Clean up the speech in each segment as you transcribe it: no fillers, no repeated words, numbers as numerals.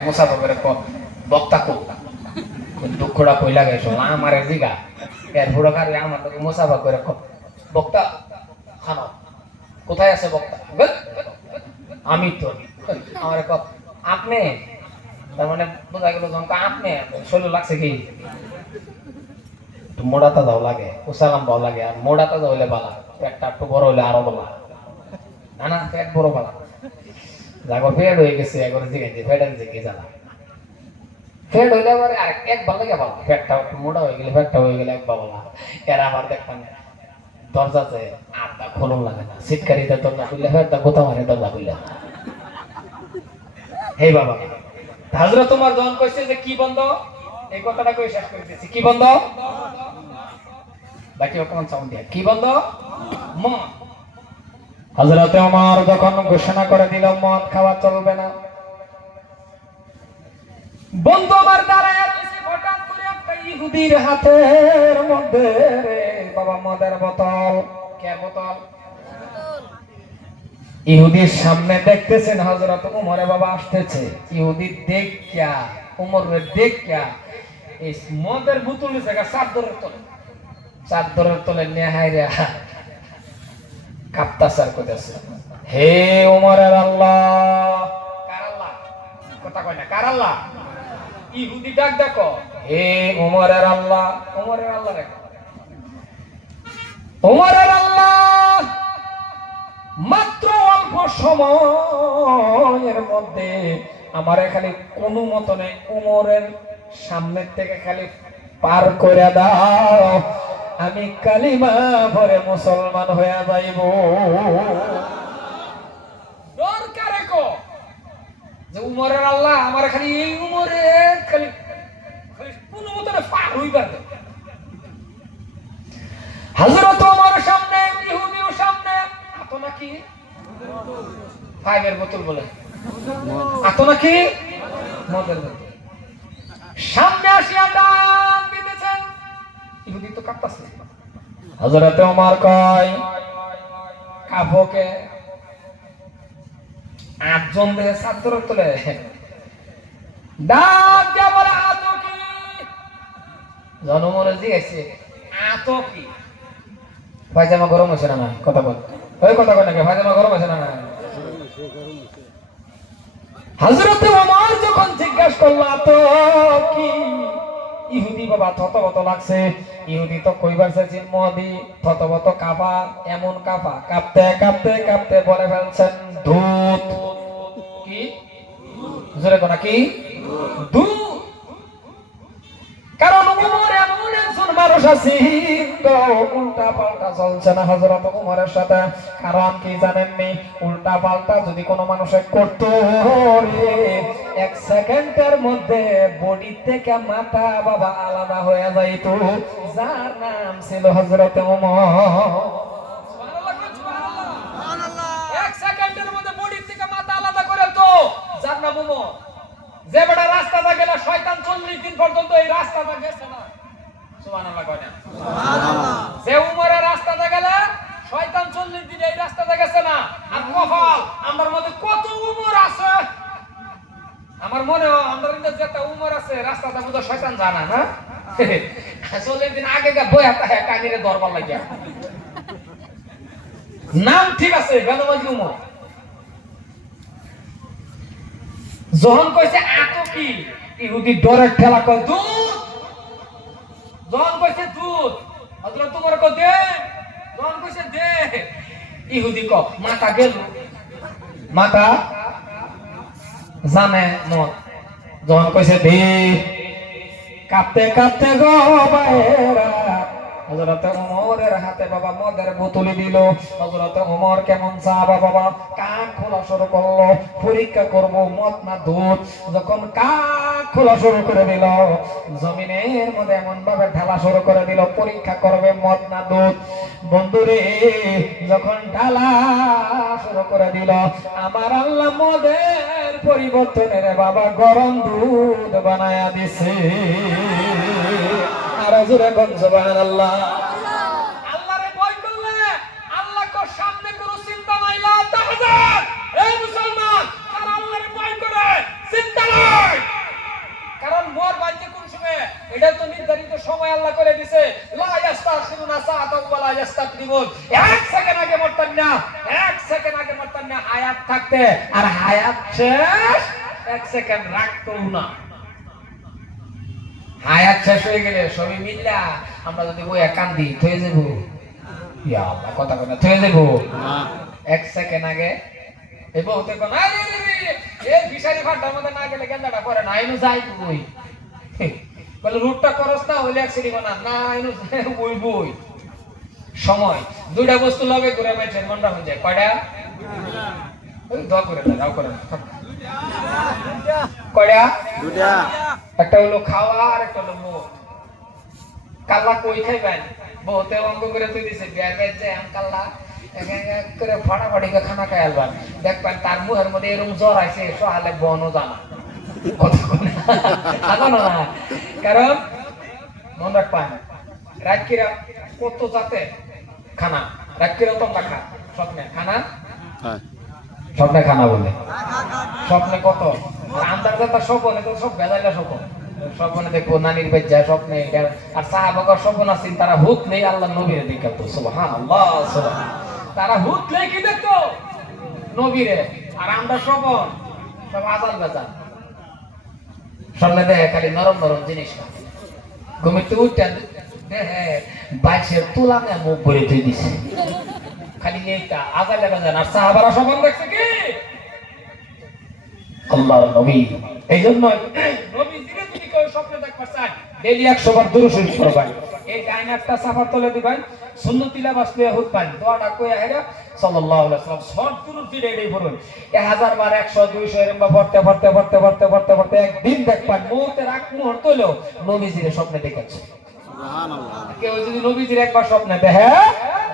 মুসাফা করে বক্তা কো দুঃখটা কই লাগে শোনা আমারে জিগা এর বুড়ো কারে আমার লোকে মুসাফা করে বক্তা খানো কোথায় আছে বক্তা আমি তো আমারে আপনি তার মানে বোঝা গেল যখন আপনি শরীর লাগছে কি মোড়াটা দাও লাগে উসালাম ভালো লাগে আর মোড়াটা দাও হইলে বালা পেটটা একটু বড় হইলে আরো বালা না না পেট বড় বালা যাগর পেট হয়ে গেছে একবার জিগাইছে পেটের জিগে জানা পেট হইলে আবার আর এক ভালো লাগে বালা পেটটা একটু মোড়া হয়ে গেলে পেটটা হয়ে গেলে এক বালা এরা আবার দেখতাম দরজাতে আটটা খোলন লাগে না সিটকারিতে দরজা খুললে পেটটা কোথা মারে দরজা খুললে হে বাবা হাজরা তোমার জন কইছে যে কি বন্ধ এই কথাটা কই শেষ করে দিয়েছি কি বন্ধ বাকি ওখানে সাউন্ড দিয়া কি বন্ধ মদ হযরত ওমর যখন ঘোষণা করে দিল মদ খাওয়া চলবে না বন্ধু আমার দাঁড়ায় আছে হঠাৎ করে একটা ইহুদির হাতের মধ্যে রে বাবা মদের বোতল কে বোতল ইহুদির সামনে দেখতেছেন হযরত ওমরে বাবা আসতেছে ইহুদি দেখিয়া ওমরের দেখিয়া এই মদের বোতল জায়গা চাদরের তলে নিয়ে হাইরা কাপ্তাসার কইতাছে হে ওমরের আল্লাহ কার আল্লাহ কথা কয় না কার আল্লাহ ইহুদি ডাক দেখো হে ওমরের আল্লাহ রে ওমরের আল্লাহ মাত্র অল্প সময়ের মধ্যে আমারে খালি কোনো মতনে ওমরের সামনের থেকে খালি পার করে দাও আমি কালিমা পড়ে মুসলমান হয়ে যাইব দরকার কো যে উমরের আল্লাহ আমার খালি এই উমরে খালি খালি কোনো মতনে পার হইবার দাও হযরত ওমরের সামনে ইহুদির সামনে আতো নাকি ফাইভের বোতল বলে আতো নাকি মদের বোতল সামনে আসিয়া ডাক দিতেছেন ইহুদি তো কাঁপতাছে হযরত ওমর কয় কাফকে আটজন দেহে চাদর তোলে ডাক দিয়া বলে আতো কি জনমরে জিজ্ঞেসে আতো কি পায়জামা গরম হয়েছে না কথা বল ওই কথা কয় নাকি পায়জামা গরম হয়েছে না হযরত ওমর যখন জিজ্ঞাসা করল তো কি ইহুদি বাবা থতবত লাগছে ইহুদি তো কইবার চাইছে মদি থতবত কাঁপা এমন কাঁপা কাঁপতে কাঁপতে কাঁপতে বলে ফেলছেন দুধ কি জোরে কোনা কি দুধ কারণ ওমর এমন একজন মানুষ আছে উল্টা পাল্টা চলছে না হযরত ওমরের সাথে কারণ কি জানেননি উল্টা পাল্টা যদি কোনো মানুষে করতো এক সেকেন্ডের মধ্যে বডি থেকে মাথা বাবা আলাদা হয়ে যাইত যার নাম ছিল হযরত ওমর এক সেকেন্ডের মধ্যে বডি থেকে মাথা আলাদা করে তো যার নাম ওমর যে বড় রাস্তাটা গেল শয়তান 40 দিন পর্যন্ত এই রাস্তাটা গেছে না সুবহানাল্লাহ কয় না সুবহানাল্লাহ যে উমরের রাস্তাটা গেল শয়তান 40 দিন এই রাস্তাটা গেছে না আর কপাল আমার মধ্যে কত উমর আছে আমার মনে হয় আমার মধ্যে যেটা উমর আছে রাস্তাটা বুঝা শয়তান জানা না 40 দিন আগে গা বয়া তা কানিরে দরবার লাগিয়া নাম ঠিক আছে বেনবাজি উমর যখন কইছে আতো কি ইহুদি ডরের ঠেলা কয় দুধ যখন কইছে দুধ হযরত ওমর কয় দে যখন কইছে দে ইহুদি কয় মাথা গেল মাথা জানে মত যখন কইছে দে কাঁপতে কাঁপতে গো বাইরা হযরত ওমরের হাতে বাবা মদের বোতল দিল হযরত ওমর কেমন সাহাবা বাবা কান খোলা শুরু করলো পরীক্ষা করব মদ না দুধ যখন কান খোলা শুরু করে দিল জমিনের মধ্যে এমন ভাবে ঢালা শুরু করে দিল পরীক্ষা করবে মদ না দুধ বন্ধুরে যখন ঢালা শুরু করে দিল আমার আল্লাহ মদের পরিবর্তনের বাবা গরম দুধ বানায়া দিছে সুবহানাল্লাহ আল্লাহরে ভয় করলে আল্লাহকে সামনে কোনো চিন্তা নাই লা তাহজান এই মুসলমান আর আল্লাহরে ভয় করে চিন্তা নাই সময় আল্লাহ করে দিয়েছে, লা ইস্তাখিরুনা সাআতাও ওয়া লা ইস্তাকদিমুন। এক সেকেন্ড আগে মরতেন না, এক সেকেন্ড আগে মরতেন না হায়াত থাকতে, আর হায়াত শেষ এক সেকেন্ড রাখতো না। হায়াত শেষ হয়ে গেলে সবই মিল্লা আমরা যদি বই কান্দি থয়ে যাব, ইয়া আল্লাহ কথা কথা থয়ে যাব এক সেকেন্ড আগে। এই বহুতে কোন আরে এই বিশারি ফাটার মধ্যে না গেলে গেন্দাটা পরে না আইনু যাই বই বলে রুটটা করস না হইলে অ্যাক্সিডেন্ট না না আইনু বই বই সময় দুইটা বস্তু লগে ঘুরে মেছেন মনটা হয়ে যায় কয়টা ওই দোয়া করে দাও করে কয়টা দুইটা একটা হলো খাওয়া আর একটা হলো মুখ। কাল্লা কই খাইবেন বহুতে অঙ্গ করে তুই দিছে বিয়ার বেজে আম কাল্লা এক করে ফাটাফাটি খানা খাই আলবান দেখবেন তার মুখের মধ্যে এরকম জ্বর আইছে সহালে বনও জানা না, কারণ মন রাখবেন রাজকিরা কত জাতে খানা রাজকিরা তোমরা খা স্বপ্নে খানা স্বপ্নে খানা বলে স্বপ্নে কত আন্দার জাতা স্বপ্ন তো সব বেজাইলা স্বপ্ন স্বপ্নে দেখবো নানির বেজা স্বপ্নে আর সাহাবাগর স্বপ্ন আছেন তারা হুত নেই আল্লাহ নবীরে দেখাতো সুবহানাল্লাহ তারা হুত নেই কি দেখতো নবীরে আর আমরা স্বপ্ন সব আজাল বেজা স্বপ্নে দেখে খালি নরম নরম জিনিস ঘুমিতে উঠতেন দেখে বাইশের তুলামে মুখ ভরে তুই দিছে খালি এইটা আজাল বেজা আর সাহাবারা স্বপ্ন দেখছে কি আল্লাহর নবী। এই জন্য নবী ধীরে ধীরে কেউ স্বপ্নে দেখতে চান ডেইলি 100 বার দুরূদ শরীফ পড়বেন, এই ডাইনারটা সাফার তলে দিবেন, সুন্নত তিলাওয়াত লিয়া হুতবেন, দোয়াটা কইয়া হেরা সাল্লাল্লাহু আলাইহি ওয়াসাল্লাম সব দুরূদ দিয়ে এটাই পড়বেন 1000 বার 100 200 এরকম পড়তে পড়তে পড়তে পড়তে পড়তে পড়তে একদিন দেখবেন মওতের আগ মুহূর্ত হলো নবীজির স্বপ্নে দেখাচ্ছে সুবহানাল্লাহ। কেউ যদি নবীজির একবার স্বপ্নে দেখে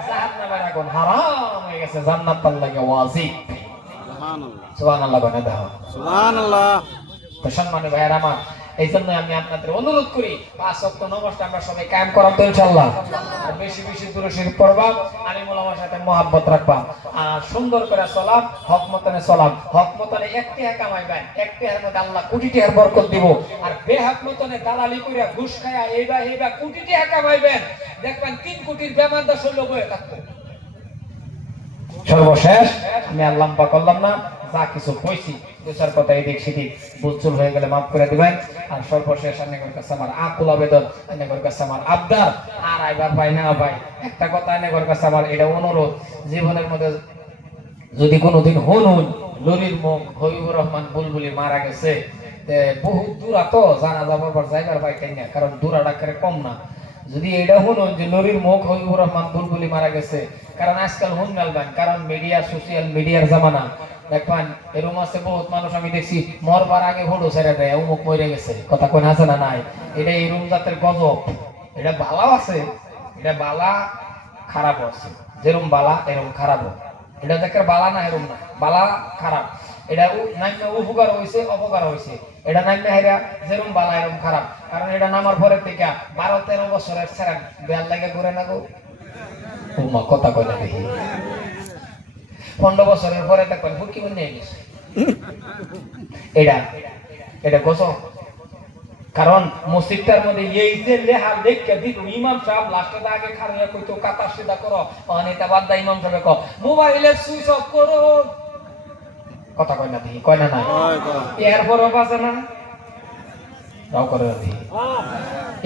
জাহান্নামের আগুন হারাম হয়ে গেছে, জান্নাত তার লাগে ওয়াজিব সুবহানাল্লাহ বলে দাও সুবহানাল্লাহ। তো সম্মানিত ভাইরা আমার, এই জন্য আমি আপনাদের অনুরোধ করি 5 ওয়াক্ত নামাজটা আমরা সবাই কায়েম করার তো ইনশাআল্লাহ, আর বেশি বেশি দুরূদ শরীফ পড়বা, আলিমুল ওলামার সাথে মহব্বত রাখবা, আর সুন্দর করে সালাম হক মতনে সালাম হক মতনে একটি কামাইবেন, একটি এর মধ্যে আল্লাহ কোটি টাকার বরকত দিব, আর বেহক মতনে দালালি কইরা ঘুষ খায়া এইবা কোটি টাকা কামাইবেন, দেখবেন 3 কোটির বেমানদা শৈল বয়ে থাকবে। সর্বশেষ আমি আল্লাহ পাক করলাম না যা কিছু কইছি দুচার কথা এদিক সেদিক ভুলচুল হয়ে গেলে মাফ করে দিবেন। আর সর্বশেষ আনেগর কাছে আমার আকুল আবেদন, আনেগর কাছে আমার আবদার, আর আইবার পাই না ভাই একটা কথা আনেগর কাছে আমার এটা অনুরোধ, জীবনের মধ্যে যদি কোনোদিন হনুন লরির মুখ হবিবুর রহমান বুলবুলি মারা গেছে বহুত দূর তো জানা যাবার পর যাইবার পাইতেন না, কারণ দূরা ডাক্তারে কম না, যদি এটা শুনুন যে লরির মুখ হবিবুর রহমান বুলবুলি মারা গেছে, কারণ আজকাল হুন মেলবেন, কারণ মিডিয়া সোশ্যাল মিডিয়ার জামানা দেখবেন এরকম আছে বহুত মানুষ আমি দেখছি মরবার আগে ফটো ছেড়ে দেয় অমুক মরে গেছে, কথা কোন আছে না নাই, এটা এরকম জাতের গজব, এটা বালাও আছে, এটা বালা খারাপ আছে, যেরকম বালা এরকম খারাপ, এটা দেখার বালা না এরকম না, বালা খারাপ, এটা নামে উপকার হয়েছে অপকার হয়েছে, এটা নামে হেরা যেরকম বালা এরকম খারাপ, কারণ এটা নামার পরে থেকে 12-13 বছরের ছেড়েন বেল লাগে ঘুরে না গো মা কথা কয় না দেখি 15 বছরের পরে দেখবেন ফুটকি বন্ধ হয়ে গেছে, এটা গজব, কারণ মসজিদটার মধ্যে এই যে লেহা দেখে দিত ইমাম সাহেব লাস্টে আগে খাড়িয়া কইতো কাতার সিধা করো, অনেকটা বাদ দা ইমাম সাহেব কো মোবাইলে সুইচ অফ করো, কথা কয় না দেখি কয় না না এরপরও বাজে না রাও করে দেখি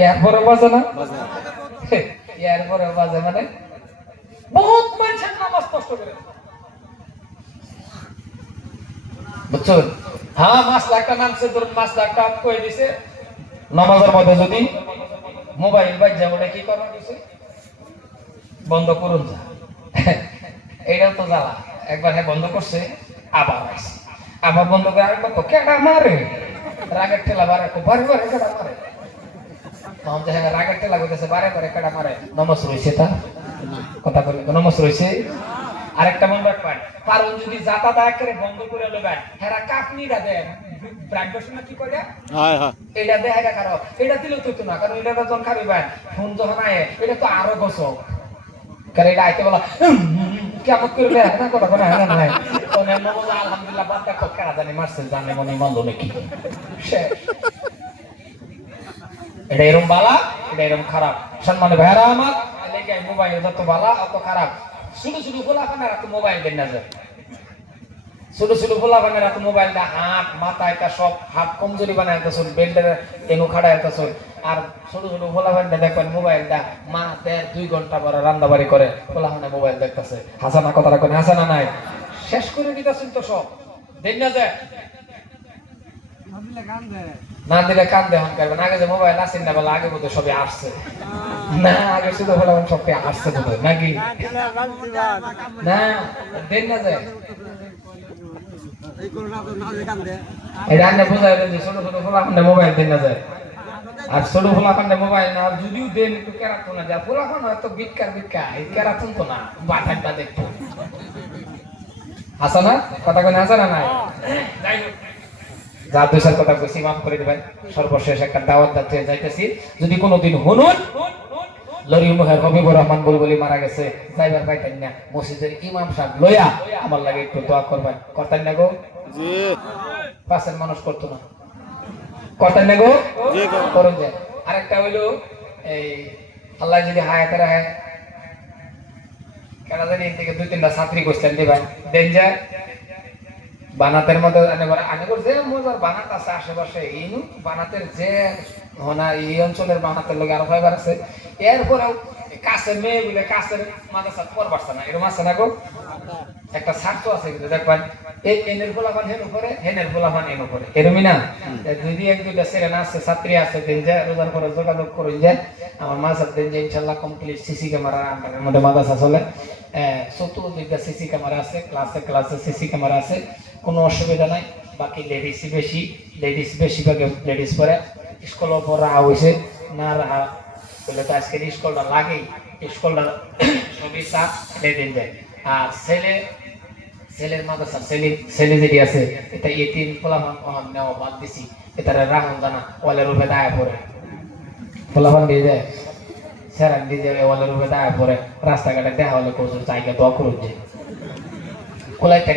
এরপরও বাজে না এরপরও বাজে মানে বহুত মানুষের নামাজ নষ্ট করে বুঝছেন। হ্যাঁ 5 লাখটা নামছে, ধরুন 5 লাখটা কই দিছে নামাজের মধ্যে যদি মোবাইল বাজে ওটা কি করা দিছে বন্ধ করুন যা এইটাও তো জ্বালা, একবার হ্যাঁ বন্ধ করছে আবার আসছে, আবার বন্ধ করে আরেকবার তো কেডা মারে রাগের ঠেলা বারে বারে বারে কেডা মারে, তখন যে হ্যাঁ রাগের ঠেলা করতেছে বারে বারে কেডা মারে, নমাজ রয়েছে তা কথা বলি নমাজ রয়েছে। আরেকটা মনে রাখবেন কারণ যদি যাতা দায় করে বন্ধ করে নেবেন হেরা কাপনিরা দেন ব্র্যান্ডেশন কি করে এটা দেয় এটা কারো এটা দিলে তো না, কারণ এটা যখন খাবিবেন ফোন যখন আয় এটা তো আরো গোসক, কারণ এটা আইতে বলা কেমন করবে না কথা কোনো হ্যাঁ নাই আলহামদুলিল্লাহ বাদটা কেনা জানি মারছে জানে মনে মানলো নাকি এটা এরম বালা, এটা এটা এরকম খারাপ সম্মানে ভাইরা আমার লেগে মোবাইল যত ভালো অত খারাপ শুধু শুধু ফোলাফানের হাতে মোবাইল দেন না যায় ছোট ছোট ফোলাফানের হাতে মোবাইল দা হাত মাথা এটা সব হাত কমজোরি বানায় শুন বেল্টের এনু খাড়ায় শুন আর ছোট ছোট ফোলাফানটা দেখবেন মোবাইল দা মা 1.5-2 ঘন্টা পরে রান্নাবাড়ি করে ফোলাফানে মোবাইল দেখতেছে হাসানা কথাটা কোন হাসানা নাই শেষ করে দিতেছেন তো সব দেন না যায় না দিলে কান দেহন করবেন আগে যে মোবাইল আসেন না বলে আগে বোধ সবই আসছে না আগে শুধু ফোলাফান সবই আসছে বোধ নাকি না দেন না যায় এটা আন্নে বোঝায় যে ছোট ছোট ফোলাফানে মোবাইল দেন না যায় আর ছোট ফোলাফানে মোবাইল না যদিও দেন একটু কেরাতো না যা ফোলাফান হয়তো বিটকার এই কেরাতুন তো না বাধাটা দেখতো আসা না কথা কোন আসা না নাই যাই হোক যা দুইটার কথা কইছি মাফ করে দিবেন সর্বশেষ একটা দাওয়াত দিতে যাইতেছি যদি কোনোদিন হুনুন লরিমুহের হবিবুর রহমান বুলবুলি মারা গেছে যাইবার পাইতেন না মসজিদের ইমাম সাহেব লইয়া আমার লাগে একটু দোয়া করবেন করতেন না গো জি পাশের মানুষ করতো না করতেন না গো জি করুন যে আরেকটা হইলো এই আল্লাহ যদি হায়াতে রাখে কেন জানি থেকে 2-3টা ছাত্রী কোশ্চেন দিবেন দেন যায় বানাতের মধ্যে আনে করছে মজার বানাত আছে আশেপাশে ইনু বানাতের যে হনা এই অঞ্চলের বানাতের লোক আরো ফাইবার আছে এরপরেও কাছের মেয়ে বলে কাছের মাদ্রাসা পড়বারছে না এরকম আছে না গো একটা স্বার্থ আছে কিন্তু দেখবেন এই এনের ফলাফান হেন উপরে হেনের ফলাফান এন উপরে এরমই না যদি 1-2টা সেরেনা আছে ছাত্রী আছে দিন যায় রোজার পরে যোগাযোগ করুন যায় আমার মাসার দিন যে ইনশাল্লাহ কমপ্লিট সিসি ক্যামেরা আমাদের মধ্যে মাদ্রাসা চলে চতুর্দিকে সিসি ক্যামেরা আছে ক্লাসে সিসি ক্যামেরা আছে কোনো অসুবিধা নাই বাকি লেডিস বেশিরভাগ লেডিস পরে স্কুল পড়া হয়েছে না রাহা বলে তো আজকের স্কুলটা লাগেই স্কুলটা সবই সাফ দিন যায় আর ছেলের মাদ্রাসা ছেলে যেটি আছে এটা এতিম ফলাফল নেওয়া বাদ দিছি এটা রাখুন জানা ওয়ালের রূপে দায়া পড়ে ফলাফল দিয়ে যায় সেরান দিয়ে যাবে ওয়ালের রূপে দায়া পড়ে রাস্তাঘাটে দেখা হলে কোথাও জায়গা দোয়া করুন যে